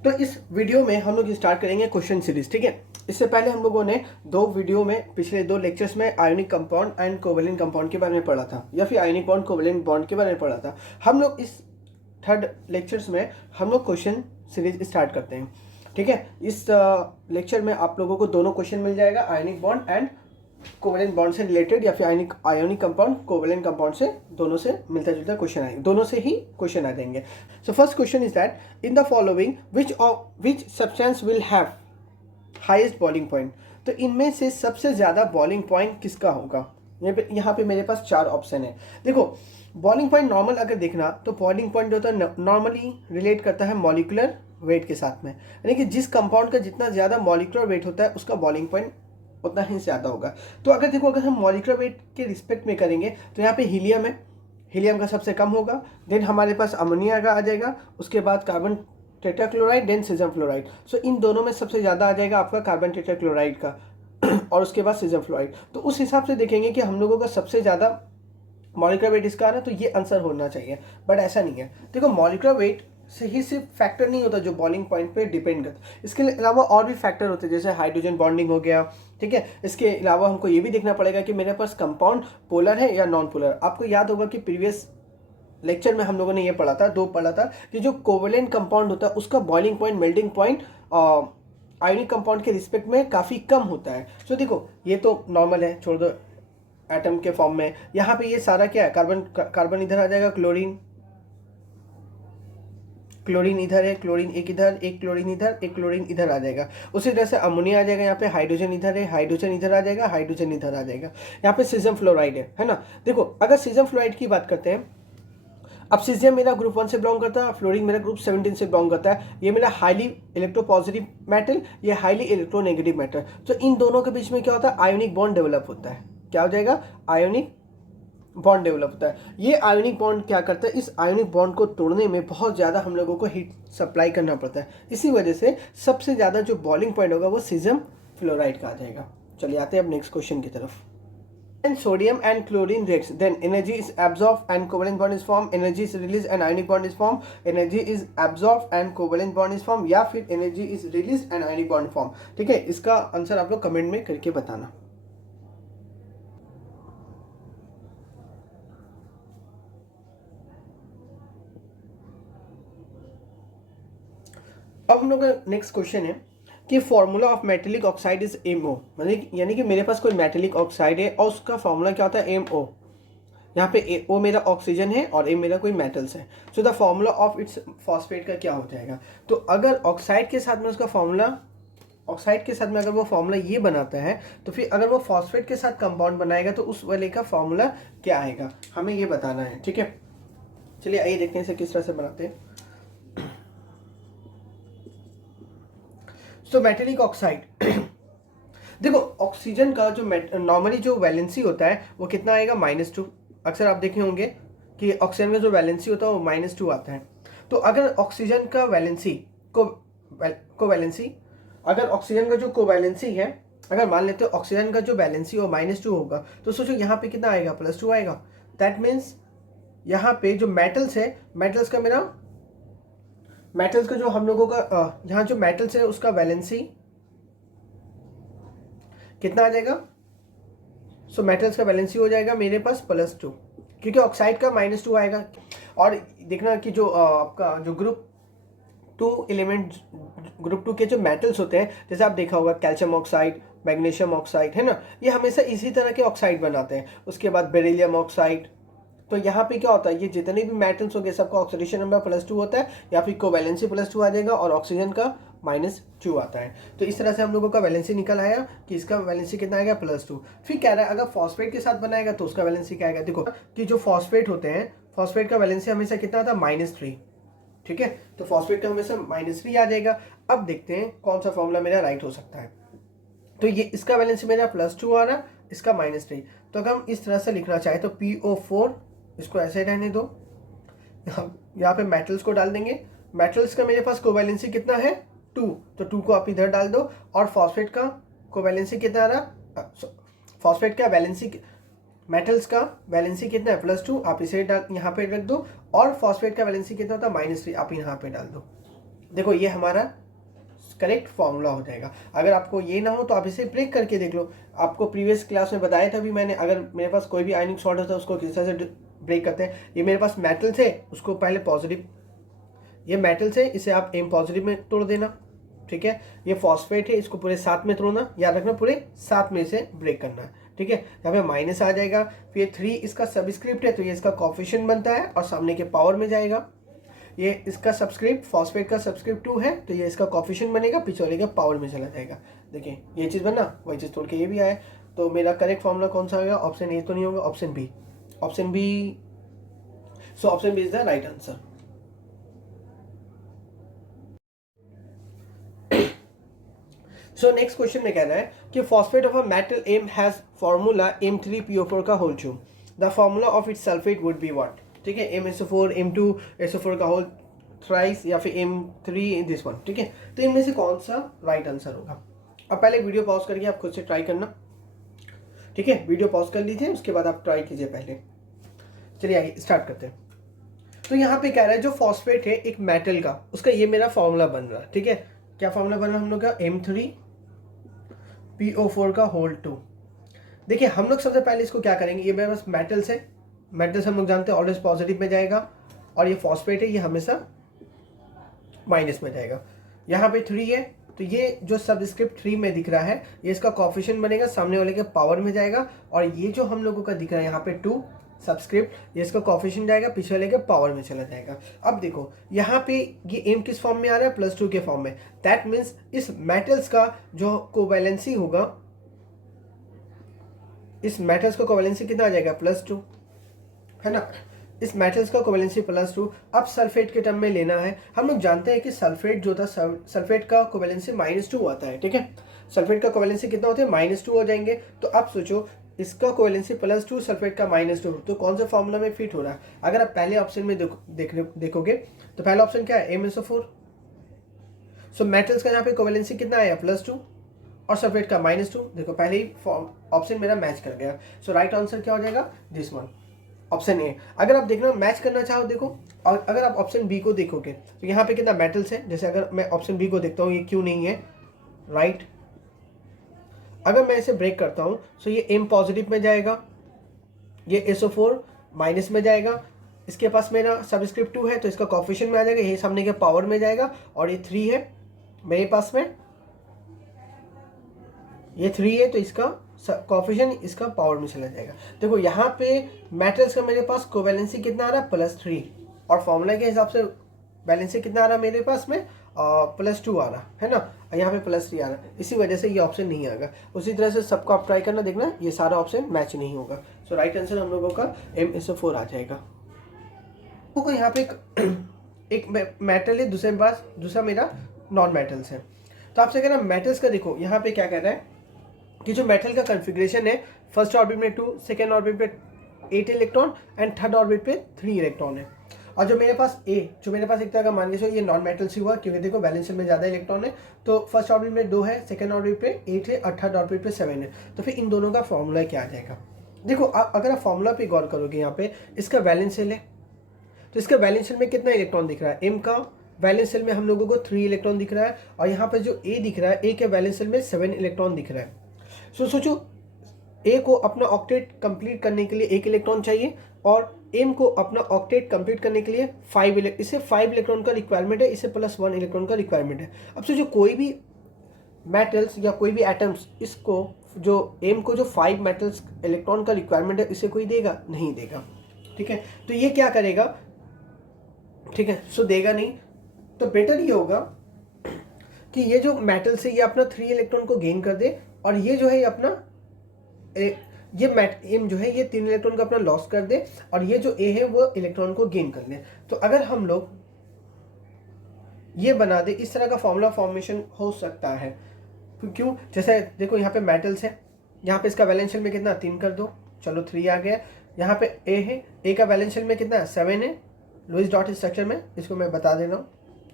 तो इस वीडियो में हम लोग स्टार्ट करेंगे क्वेश्चन सीरीज, ठीक है। इससे पहले हम लोगों ने दो वीडियो में पिछले दो लेक्चर्स में ionic compound and covalent compound के बारे में पढ़ा था, या फिर आयोनिक बॉन्ड कोवेलेंट बॉन्ड के बारे में पढ़ा था। हम लोग इस थर्ड लेक्चर्स में हम लोग क्वेश्चन सीरीज स्टार्ट करते हैं, ठीक है। इस लेक्चर में आप लोगों को दोनों क्वेश्चन मिल जाएगा, ionic bond and covalent bond से रिलेटेड, या फिर आयोनिक कंपाउंड कोवेलेंट कंपाउंड से, दोनों से मिलता जुलता क्वेश्चन आएंगे, दोनों से ही क्वेश्चन आ जाएंगे। So first question is that in the following which substance will have highest boiling point. तो इनमें से सबसे ज़्यादा बॉइलिंग पॉइंट किसका होगा। यहाँ पे मेरे पास चार ऑप्शन है। देखो, बॉइलिंग पॉइंट नॉर्मल अगर देखना तो बॉइलिंग पॉइंट जो होता है नॉर्मली रिलेट करता है मॉलिक्यूलर वेट के साथ में, यानी कि जिस कंपाउंड का जितना ज़्यादा मॉलिक्यूलर वेट होता है उसका बॉइलिंग पॉइंट उतना ही ज़्यादा होगा। तो अगर देखो, अगर हम मॉलिक्यूलर वेट के रिस्पेक्ट में करेंगे तो यहाँ पे हीलियम है, हीलियम का सबसे कम होगा। देन हमारे पास अमोनिया का आ जाएगा, उसके बाद carbon tetrachloride, then caesium fluoride. So इन दोनों में सबसे ज़्यादा आ जाएगा आपका कार्बन टेट्राक्लोराइड का और उसके बाद सीजम फ्लोराइड। तो उस हिसाब से देखेंगे कि हम लोगों का सबसे ज़्यादा मॉलिक्यूलर वेट इसका आ रहा है, तो ये आंसर होना चाहिए, बट ऐसा नहीं है। देखो, मॉलिक्यूलर वेट से ही सिर्फ फैक्टर नहीं होता जो बॉइलिंग पॉइंट पे डिपेंड करता है, इसके अलावा और भी फैक्टर होते हैं, जैसे हाइड्रोजन बॉन्डिंग हो गया, ठीक है। इसके अलावा हमको ये भी देखना पड़ेगा कि मेरे पास कंपाउंड पोलर है या नॉन पोलर। आपको याद होगा कि प्रीवियस लेक्चर में हम लोगों ने ये पढ़ा था कि जो कोवेलेंट कंपाउंड होता है उसका boiling point, melting point ionic compound के रिस्पेक्ट में काफ़ी कम होता है। सो देखो, ये तो नॉर्मल है, छोड़ दो एटम के फॉर्म में। यहाँ पे ये सारा क्या है, कार्बन इधर आ जाएगा, क्लोरीन इधर है, क्लोरीन एक इधर, एक क्लोरीन इधर, एक क्लोरीन इधर आ जाएगा। उसी तरह से अमोनिया आ जाएगा, यहाँ पे हाइड्रोजन इधर है, हाइड्रोजन इधर आ जाएगा, हाइड्रोजन इधर आ जाएगा। यहाँ पे सीजम फ्लोराइड है ना। देखो, अगर सीजम फ्लोराइड की बात करते हैं, अब सीजियम मेरा ग्रुप 1 से बिलोंग करता है, फ्लोरीन मेरा ग्रुप 17 से बिलोंग करता है। ये मेरा हाईली इलेक्ट्रोपॉजिटिव मेटल, ये हाईली इलेक्ट्रोनेगेटिव मेटल। तो इन दोनों के बीच में क्या होता है, आयोनिक बॉन्ड डेवलप होता है। क्या हो जाएगा, आयोनिक बॉन्ड डेवलप होता है। ये आयोनिक बॉन्ड क्या करता है, इस आयोनिक बॉन्ड को तोड़ने में बहुत ज़्यादा हम लोगों को हीट सप्लाई करना पड़ता है। इसी वजह से सबसे ज़्यादा जो बॉइलिंग पॉइंट होगा वो सीजम फ्लोराइड का आ जाएगा। चलिए आते हैं अब नेक्स्ट क्वेश्चन की तरफ। When sodium and chlorine reacts, then energy is absorbed and covalent bond is formed, energy is released and ionic bond is formed, energy is absorbed and covalent bond is formed, या फिर energy is released and ionic bond form। ठीक है, इसका answer आप लोग comment में करके बताना। अब हम लोग का नेक्स्ट क्वेश्चन है कि formula of metallic oxide is MO, यानी कि मेरे पास कोई मेटेलिक ऑक्साइड है और उसका फॉर्मूला क्या होता है, MO। यहाँ पे O मेरा ऑक्सीजन है और M मेरा कोई मेटल्स है। So the formula of it's phosphate का क्या हो जाएगा। तो अगर ऑक्साइड के साथ में उसका फॉर्मूला, ऑक्साइड के साथ में अगर वो फॉर्मूला ये बनाता है, तो फिर अगर वो फॉस्फेट के साथ कंपाउंड बनाएगा तो उस वाले का फॉर्मूला क्या आएगा, हमें ये बताना है, ठीक है। चलिए आइए देखते हैं इसे किस तरह से बनाते हैं। सो मेटेलिक ऑक्साइड देखो, ऑक्सीजन का जो नॉर्मली जो वैलेंसी होता है वो कितना आएगा, -2। अक्सर आप देखे होंगे कि ऑक्सीजन का जो वैलेंसी होता है वो -2 आता है। तो अगर ऑक्सीजन का वैलेंसी अगर ऑक्सीजन का जो कोवैलेंसी है, अगर मान लेते हो ऑक्सीजन का जो वैलेंसी वो -2 होगा, तो सोचो यहाँ पे कितना आएगा, +2 आएगा। दैट मीन्स यहाँ पे जो मेटल्स है, मेटल्स का जो हम लोगों का यहाँ जो मेटल्स है उसका वैलेंसी कितना आ जाएगा। सो मेटल्स का वैलेंसी हो जाएगा मेरे पास +2, क्योंकि ऑक्साइड का -2 आएगा। और देखना कि जो आपका जो ग्रुप 2 के जो मेटल्स होते हैं, जैसे आप देखा होगा कैल्शियम ऑक्साइड, मैग्नीशियम ऑक्साइड, है ना, ये हमेशा इसी तरह के ऑक्साइड बनाते हैं। उसके बाद बेरिलियम ऑक्साइड। तो यहाँ पे क्या होता है, ये जितने भी मेटल्स होंगे सबका ऑक्सीडेशन नंबर +2 होता है, या फिर कोवैलेंसी +2 आ जाएगा और ऑक्सीजन का -2 आता है। तो इस तरह से हम लोगों का वैलेंसी निकल आया कि इसका वैलेंसी कितना आएगा, +2। फिर कह रहा है अगर फॉस्फेट के साथ बनाएगा तो उसका वैलेंसी क्या आएगा। देखो कि जो फॉस्फेट होते हैं, फॉस्फेट का वैलेंसी हमेशा कितना आता है, -3, ठीक है। तो फॉस्फेट का हमेशा -3 आ जाएगा। अब देखते हैं कौन सा फॉर्मूला मेरा राइट हो सकता है। तो ये इसका वैलेंसी मेरा +2 आ रहा, इसका -3। तो अगर हम इस तरह से लिखना चाहे तो PO4, इसको ऐसे रहने दो, यहाँ पे मेटल्स को डाल देंगे। मेटल्स का मेरे पास कोवैलेंसी कितना है, 2, तो 2 को आप इधर डाल दो। और फॉस्फेट का कोवैलेंसी कितना आ रहा, फॉस्फेट का वैलेंसी, मेटल्स का वैलेंसी कितना है, +2, आप इसे यहाँ पे रख दो। और फॉस्फेट का वैलेंसी कितना होता है, -3, आप यहाँ पे डाल दो। देखो ये हमारा करेक्ट फॉर्मूला हो जाएगा। अगर आपको ये ना हो तो आप इसे ब्रेक करके देख लो। आपको प्रीवियस क्लास में बताया था भी मैंने, अगर मेरे पास कोई भी आयनिक सॉल्ट होता है उसको किस तरह से ब्रेक करते हैं। ये मेरे पास मेटल थे, उसको पहले पॉजिटिव, ये मेटल से इसे आप एम पॉजिटिव में तोड़ देना, ठीक है। ये फॉस्फेट है, इसको पूरे साथ में तोड़ना, याद रखना पूरे साथ में इसे ब्रेक करना है, ठीक है। यहाँ पे माइनस आ जाएगा, फिर 3 इसका सबस्क्रिप्ट है तो ये इसका कोफिशिएंट बनता है और सामने के पावर में जाएगा। ये इसका सबस्क्रिप्ट, फॉस्फेट का सबस्क्रिप्ट 2 है तो ये इसका कोफिशिएंट बनेगा, पीछे वाले के पावर में चला जाएगा। देखिए ये चीज़ बना, वही चीज़ तोड़ के ये भी आया। तो मेरा करेक्ट फॉर्मूला कौन सा होगा? ऑप्शन ए तो नहीं होगा, option B. Option B, so option B is the right answer. So next question में कह रहा है कि phosphate of a metal M has formula M3PO4 का whole 2, the formula of its sulphate would be what? ठीक है, MSO4 M2SO4 का whole thrice या फिर M3 दिस वन, ठीक है। तो इनमें से कौन सा राइट आंसर होगा? अब पहले वीडियो पॉज करके आप खुद से ट्राई करना, ठीक है। वीडियो पॉज कर लीजिए, उसके बाद आप ट्राई कीजिए पहले। चलिए आगे स्टार्ट करते हैं। तो यहाँ पे कह रहा है जो फॉस्फेट है एक मेटल का, उसका ये मेरा फॉर्मूला बन रहा है, ठीक है। क्या फॉर्मूला बन रहा है हम लोग का? M3PO4 का होल 2। देखिए हम लोग सबसे पहले इसको क्या करेंगे, ये मेरे पास मेटल्स है, मेटल्स हम लोग जानते हैं ऑलवेज पॉजिटिव में जाएगा, और ये फॉस्फेट है ये हमेशा माइनस में जाएगा। यहाँ पे 3 है तो ये जो सबस्क्रिप्ट 3 में दिख रहा है ये इसका कोफिशिएंट बनेगा, सामने वाले के पावर में जाएगा, और ये जो हम लोगों का दिख रहा है यहाँ पे 2 सबस्क्रिप्ट, ये इसका कोफिशिएंट जाएगा, पीछे वाले के पावर में चला जाएगा। अब देखो यहाँ पे ये एम किस फॉर्म में आ रहा है? +2 के फॉर्म में। दैट मीन्स इस मेटल्स का जो कोवैलेंसी होगा, इस मेटल्स का कोवैलेंसी कितना आ जाएगा? +2, है ना। इस मेटल्स का कोवैलेंसी +2। अब सल्फेट के टर्म में लेना है। हम लोग जानते हैं कि सल्फेट जो था, सल्फेट का कोवैलेंसी -2 आता है, ठीक है। सल्फेट का कोवैलेंसी कितना होता है? -2 हो जाएंगे। तो अब सोचो इसका कोवैलेंसी +2, सल्फेट का -2, तो कौन सा फॉर्मूला में फिट हो रहा है? अगर आप पहले ऑप्शन में देखोगे तो पहला ऑप्शन क्या है? MSO4। सो मेटल्स का यहाँ पे कोवैलेंसी कितना आया? +2, और सल्फेट का -2। देखो पहले ही ऑप्शन मेरा मैच कर गया। सो राइट आंसर क्या हो जाएगा? This one, option A. अगर आप देखना मैच करना चाहो देखो, और अगर आप ऑप्शन बी को देखोगे तो यहाँ पे कितना मेटल्स है, जैसे अगर मैं ऑप्शन बी को देखता हूँ ये क्यों नहीं है, राइट। अगर मैं इसे ब्रेक करता हूँ तो ये M पॉजिटिव में जाएगा, ये SO4 माइनस में जाएगा, इसके पास मेरा सबस्क्रिप्ट 2 है तो इसका कोफिशिएंट में आ जाएगा, ये सामने के पावर में जाएगा, और ये 3 है मेरे पास में, ये 3 है तो इसका कोफिशिएंट इसका पावर में चला जाएगा। देखो यहाँ पे मेटल्स का मेरे पास कोवैलेंसी कितना आ रहा है? +3, और फॉर्मूला के हिसाब से वैलेंसी कितना आ रहा है मेरे पास में? +2 आ रहा है ना, यहाँ पे +3 आ रहा है, इसी वजह से ये ऑप्शन नहीं आएगा। उसी तरह से सबको आप ट्राई करना, देखना ये सारा ऑप्शन मैच नहीं होगा। सो राइट आंसर हम लोगों का MSO4 आ जाएगा। तो यहाँ पे एक मेटल है, दूसरा मेरा नॉन मेटल्स है। तो आपसे कह रहा मेटल्स का देखो यहाँ पे क्या कह रहा है कि जो मेटल का कॉन्फ़िगरेशन है, फर्स्ट ऑर्बिट में 2, सेकेंड ऑर्बिट पे 8 इलेक्ट्रॉन एंड थर्ड ऑर्बिट पे 3 इलेक्ट्रॉन है। और जो मेरे पास जो मेरे पास एक तरह का मान लीजिए ये नॉन मेटल से हुआ, क्योंकि देखो वैलेंस शेल में ज़्यादा इलेक्ट्रॉन है, तो फर्स्ट ऑर्बिट में 2 है, सेकेंड ऑर्बिट पे 8 है, और थर्ड ऑर्बिट पे 7 है। तो फिर इन दोनों का फॉर्मूला क्या आ जाएगा? देखो अगर आप फॉर्मूला पे गौर करोगे, यहाँ पे इसका वैलेंस शेल है, तो इसका वैलेंस शेल में कितना इलेक्ट्रॉन दिख रहा है? एम का वैलेंस शेल में हम लोगों को 3 इलेक्ट्रॉन दिख रहा है, और यहाँ पे जो ए दिख रहा है, ए के वैलेंस शेल में 7 इलेक्ट्रॉन दिख रहा है। सोचो ए को अपना ऑक्टेट कंप्लीट करने के लिए 1 इलेक्ट्रॉन चाहिए, और एम को अपना ऑक्टेट कंप्लीट करने के लिए 5 इलेक्ट्रॉन का रिक्वायरमेंट है, इसे +1 इलेक्ट्रॉन का रिक्वायरमेंट है। अब सोचो कोई भी मेटल्स या कोई भी एटम्स, इसको जो एम को जो 5 मेटल्स इलेक्ट्रॉन का रिक्वायरमेंट है, इसे कोई देगा? नहीं देगा, ठीक है। तो ये क्या करेगा? ठीक है, सो देगा नहीं। तो बेटर ये होगा कि ये जो मेटल्स है ये अपना 3 इलेक्ट्रॉन को गेन कर दे, और ये जो है ये अपना ये एम जो है ये 3 इलेक्ट्रॉन का अपना लॉस कर दे, और ये जो ए है वो इलेक्ट्रॉन को गेन कर ले। तो अगर हम लोग ये बना दे, इस तरह का फॉर्मूला फॉर्मेशन हो सकता है। क्यों? जैसे देखो यहाँ पे मेटल्स है, यहाँ पे इसका वैलेंस शेल में कितना? 3 कर दो, चलो 3 आ गया। यहाँ पे ए है, ए का वैलेंस शेल में कितना? 7 है। लुईस डॉट स्ट्रक्चर में इसको मैं बता दे रहा हूँ,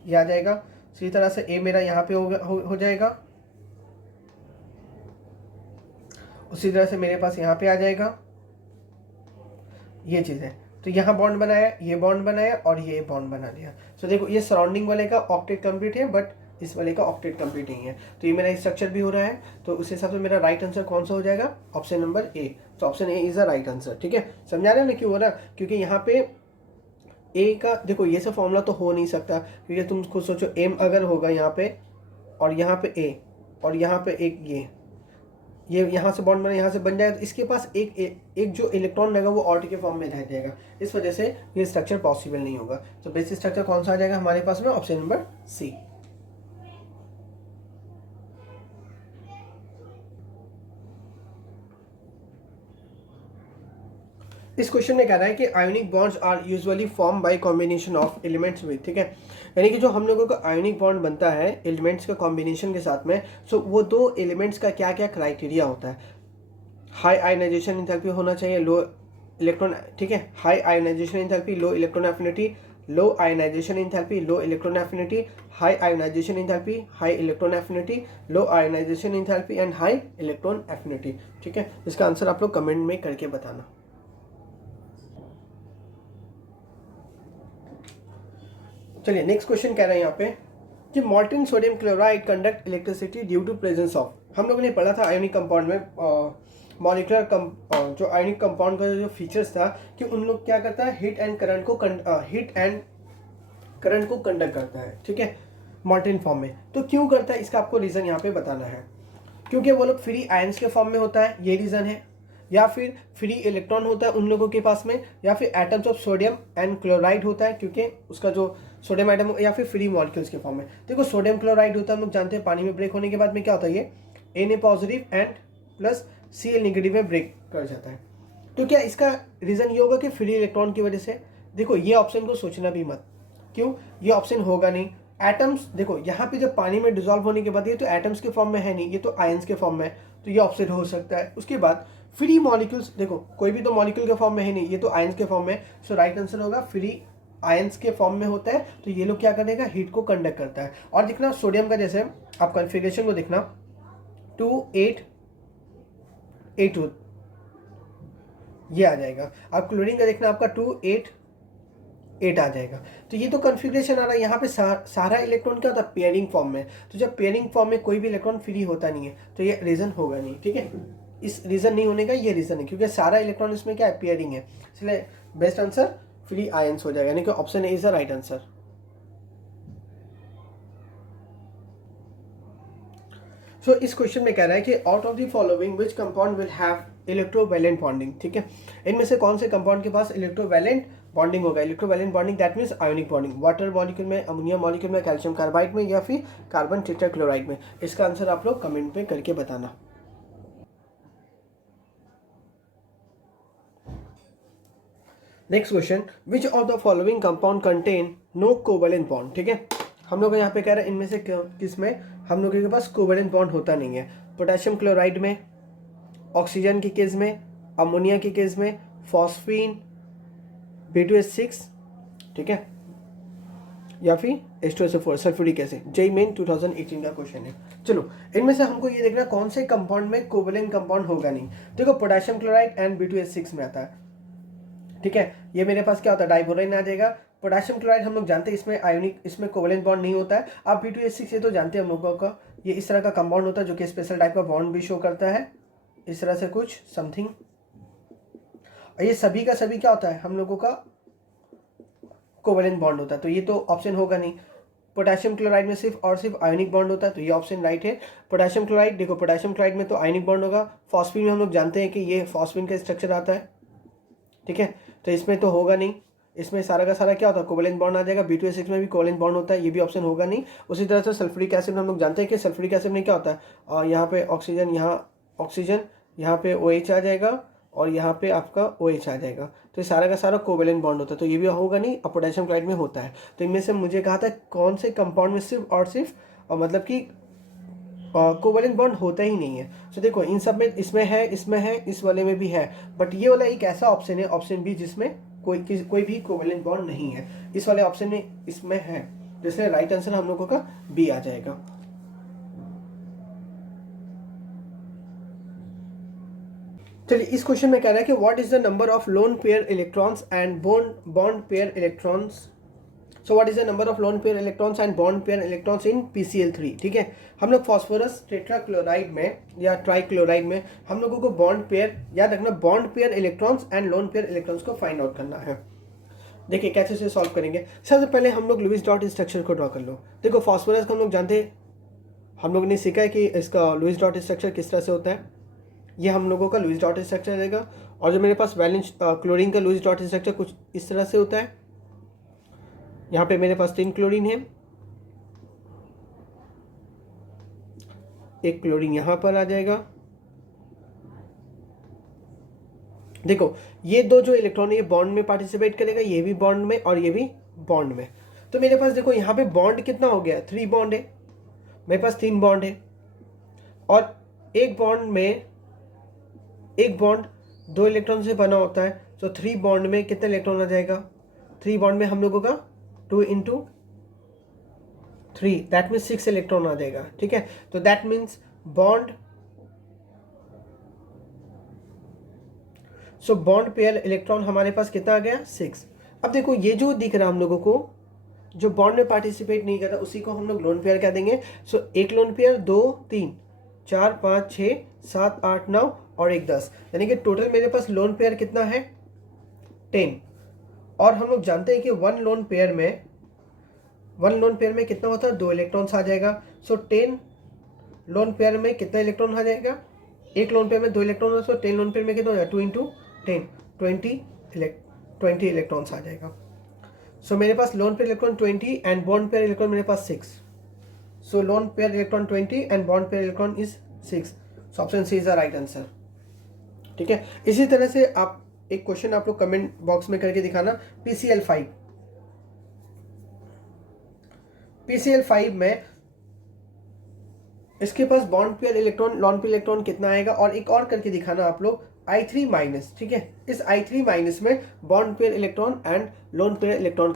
ये आ जाएगा। इसी तरह से ए मेरा यहाँ पे हो जाएगा, उसी तरह से मेरे पास यहाँ पे आ जाएगा, ये चीज़ है। तो यहाँ बॉन्ड बनाया, ये बॉन्ड बनाया और ये बॉन्ड बना लिया। सो देखो ये सराउंडिंग वाले का ऑक्टेट कंप्लीट है, बट इस वाले का ऑक्टेट कंप्लीट नहीं है। तो ये मेरा स्ट्रक्चर भी हो रहा है, तो उस हिसाब से मेरा राइट आंसर कौन सा हो जाएगा, ऑप्शन नंबर ए। तो option A is the right answer. ठीक है, समझा रहे हैं ना क्यों हो रहा है, क्योंकि यहाँ पे ए का देखो ये सब फॉर्मूला तो हो नहीं सकता, क्योंकि तुम खुद सोचो एम अगर होगा यहाँ पे और यहाँ पे ए और यहाँ पे एक ये यहाँ से बॉन्ड बना, यहाँ से बन जाएगा, तो इसके पास एक जो इलेक्ट्रॉन रहेगा वो ऑर्ट के फॉर्म में रह जाएगा। इस वजह से ये स्ट्रक्चर पॉसिबल नहीं होगा। तो बेसिक स्ट्रक्चर कौन सा आ जाएगा हमारे पास में, ऑप्शन नंबर सी। इस क्वेश्चन में कह रहा है कि ionic bonds are usually form by combination of elements with, ठीक है, यानी कि जो हम लोगों का आयोनिक बॉन्ड बनता है एलिमेंट्स का कॉम्बिनेशन के साथ में, सो वो दो एलिमेंट्स का क्या क्या क्राइटेरिया होता है। हाई आयोनाइजेशन एंथैल्पी होना चाहिए, लो इलेक्ट्रॉन, ठीक है, high ionisation enthalpy, low electron affinity, low ionization enthalpy, low electron affinity, high ionisation enthalpy, high electron affinity, low ionization enthalpy and high electron affinity. ठीक है, इसका answer आप लोग comment में करके बताना। चलिए नेक्स्ट क्वेश्चन कह रहे हैं यहाँ पे कि molten sodium chloride conduct electricity due to presence of, हम लोगों ने पढ़ा था आयोनिक कंपाउंड में मॉलिक्यूलर जो आयोनिक कंपाउंड का जो फीचर्स था कि उन लोग क्या करता है, हीट एंड करंट को कंडक्ट करता है। ठीक है, मॉल्टेन फॉर्म में। तो क्यों करता है इसका आपको रीज़न यहाँ पे बताना है, क्योंकि वो लोग फ्री आयंस के फॉर्म में होता है, ये रीज़न है, या फिर फ्री इलेक्ट्रॉन होता है उन लोगों के पास में, या फिर atoms of sodium and chloride होता है क्योंकि उसका जो सोडियम एटम, या फिर फ्री मॉलिक्यूल्स के फॉर्म में। देखो सोडियम क्लोराइड होता है, हम लोग जानते हैं पानी में ब्रेक होने के बाद में क्या होता है, ये Na positive and plus Cl negative में ब्रेक कर जाता है। तो क्या इसका रीज़न ये होगा कि फ्री इलेक्ट्रॉन की वजह से? देखो ये ऑप्शन को सोचना भी मत, क्यों, ये ऑप्शन होगा नहीं। एटम्स देखो यहाँ पे जब पानी में डिजोल्व होने के बाद ये तो एटम्स के फॉर्म में है नहीं, ये तो आयंस के फॉर्म में है, तो ये ऑप्शन हो सकता है। उसके बाद फ्री मॉलिक्यूल्स, देखो कोई भी तो मॉलिक्यूल के फॉर्म में है नहीं, ये तो आयंस के फॉर्म में है, सो राइट आंसर होगा फ्री आयंस के फॉर्म में होता है। तो ये लोग क्या करेगा, हीट को कंडक्ट करता है। और देखना सोडियम का, जैसे आप कॉन्फ़िगरेशन को देखना 28A2 ये आ जाएगा। आप क्लोरीन का देखना आपका 288 आ जाएगा। तो ये तो कॉन्फ़िगरेशन आ रहा है, यहाँ पे सारा इलेक्ट्रॉन क्या होता है, पेयरिंग फॉर्म में। तो जब पेयरिंग फॉर्म में कोई भी इलेक्ट्रॉन फ्री होता नहीं है तो ये रीज़न होगा नहीं। ठीक है, इस रीज़न नहीं होने का ये रीज़न है, क्योंकि सारा इलेक्ट्रॉन इसमें क्या है, पेयरिंग है, इसलिए बेस्ट आंसर फ्री आयंस हो जाएगा, यानी कि option A is the right answer. So इस क्वेश्चन में कह रहा है कि out of the following which compound will have electrovalent bonding. ठीक है, इनमें से कौन से कंपाउंड के पास इलेक्ट्रोवैलेंट बॉन्डिंग होगा। Electrovalent bonding that means ionic bonding, water molecule में, अमोनिया मॉलिक्यूल में, कैल्शियम कार्बाइड में, या फिर कार्बन टेट्राक्लोराइड में। इसका आंसर आप लोग कमेंट में करके बताना। Next question, which of the following compound contain no covalent bond. ठीक है, हम लोग यहाँ पे कह रहे हैं इनमें से किस में हम लोगों के पास कोवैलेंट बॉन्ड होता नहीं है। पोटेशियम क्लोराइड में, ऑक्सीजन के केस में, अमोनिया के केस में, फॉस्फीन, B2H6, ठीक है, या फिर H2SO4 sulphuric acid. JEE main 2018 का क्वेश्चन है। चलो इनमें से हमको ये देखना कौन से कंपाउंड में कोवैलेंट कंपाउंड होगा नहीं। देखो पोटेशियम क्लोराइड एंड B2H6 में आता है। ठीक है, ये मेरे पास क्या होता है, डाइबोरेन आ जाएगा। पोटेशियम क्लोराइड हम लोग जानते हैं इसमें आयोनिक, इसमें कोवैलेंट बॉन्ड नहीं होता है। आप B2H6 ये तो जानते हैं हम लोगों का, ये इस तरह का कंपाउंड होता है जो कि स्पेशल टाइप का बॉन्ड भी शो करता है, इस तरह से कुछ समथिंग। और ये सभी का सभी क्या होता है, हम लोगों का कोवैलेंट बॉन्ड होता है, तो ये तो ऑप्शन होगा नहीं। पोटेशियम क्लोराइड में सिर्फ और सिर्फ आयोनिक बॉन्ड होता है, तो ये ऑप्शन राइट है। पोटेशियम क्लोराइड, देखो पोटेशियम क्लोराइड में तो आयोनिक बॉन्ड होगा। फॉस्फीन में हम लोग जानते हैं कि ये फॉस्फीन का स्ट्रक्चर आता है। ठीक है, तो इसमें तो होगा नहीं, इसमें सारा का सारा क्या होता है, कोवैलेंट बॉन्ड आ जाएगा। B2H6 में भी कोवैलेंट बॉन्ड होता है, ये भी ऑप्शन होगा नहीं। उसी तरह से सल्फ्यूरिक एसिड में हम लोग जानते हैं कि सल्फ्यूरिक एसिड में क्या होता है, और यहाँ पे ऑक्सीजन, यहाँ पे OH आ जाएगा, और यहाँ पे आपका OH आ जाएगा। तो ये सारा का सारा कोवैलेंट बॉन्ड होता है, तो ये भी होगा नहीं। और पोटेशियम क्लोराइड में होता है। तो इनमें से मुझे कहा था कौन से कंपाउंड में सिर्फ और सिर्फ मतलब कि कोवैलेंट बॉन्ड होता ही नहीं है। तो देखो इन सब में, इसमें है, इसमें है, इस वाले में भी है, बट ये वाला एक ऐसा ऑप्शन है, ऑप्शन बी, जिसमें कोई भी कोवैलेंट बॉन्ड नहीं है। इस वाले ऑप्शन में इसमें है, जैसे राइट आंसर हम लोगों का बी आ जाएगा। चलिए इस क्वेश्चन में कह रहा है कि what is the number of lone pair electrons and bond pair electrons. So what is the number of lone pair electrons and bond pair electrons in PCl3। ठीक है, हम लोग फॉस्फोरस टेट्राक्लोराइड में या ट्राइक्लोराइड में हम लोगों को बॉन्ड पेयर, याद रखना bond pair electrons and lone pair electrons को फाइंड आउट करना है। देखिए कैसे से सॉल्व करेंगे। सबसे पहले हम लोग लुईस डॉट स्ट्रक्चर को ड्रॉ कर लो। देखो फॉस्फोरस को हम लोग जानते हैं, हम लोग ने सीखा है कि इसका लुईस डॉट स्ट्रक्चर किस तरह से होता है। ये हम लोगों का लुईस डॉट स्ट्रक्चर रहेगा। और जो मेरे पास वैलेंस क्लोरीन का लुईस डॉट स्ट्रक्चर कुछ इस तरह से होता है। यहाँ पे मेरे पास 3 क्लोरीन है, एक क्लोरीन यहाँ पर आ जाएगा। देखो ये दो जो इलेक्ट्रॉन है ये बॉन्ड में पार्टिसिपेट करेगा, ये भी बॉन्ड में और ये भी बॉन्ड में। तो मेरे पास देखो यहाँ पे बॉन्ड कितना हो गया, 3 बॉन्ड है, मेरे पास 3 बॉन्ड है। और एक बॉन्ड 2 इलेक्ट्रॉन से बना होता है। तो 3 बॉन्ड में कितना इलेक्ट्रॉन आ जाएगा, 3 बॉन्ड में हम लोगों का 2 × 3 दैट मीन्स 6 इलेक्ट्रॉन आ जाएगा। ठीक है, तो that means bond bond pair electron हमारे पास कितना आ गया, 6। अब देखो ये जो दिख रहा है हम लोगों को, जो बॉन्ड में पार्टिसिपेट नहीं कर रहा उसी को हम लोग लोन पेयर कह देंगे। एक लोन पेयर 2 3 4 5 6 7 8 9 और एक 10, यानी कि टोटल मेरे पास लोन पेयर कितना है, 10। और हम लोग जानते हैं कि वन लोन पेयर में कितना होता है, 2 इलेक्ट्रॉन्स आ जाएगा। 10 लोन पेयर में कितना इलेक्ट्रॉन आ जाएगा, एक लोन पेयर में 2 इलेक्ट्रॉन होता है। 10 लोन पेयर में कितना हो जाएगा, 2 × 10 20 इलेक्ट्रॉन्स आ जाएगा। मेरे पास lone pair electron 20 and bond pair electron मेरे पास 6। Lone pair electron 20 and bond pair electron is 6। Option C is the right answer. ठीक है, इसी तरह से आप एक क्वेश्चन आप लोग कमेंट बॉक्स में करके दिखाना। PCl5 में इसके पास bond pair electron lone pair electron कितना आएगा, और एक और करके दिखाना आप लोग I3-। ठीक है, इस I3- में bond pair electron and loan pair electron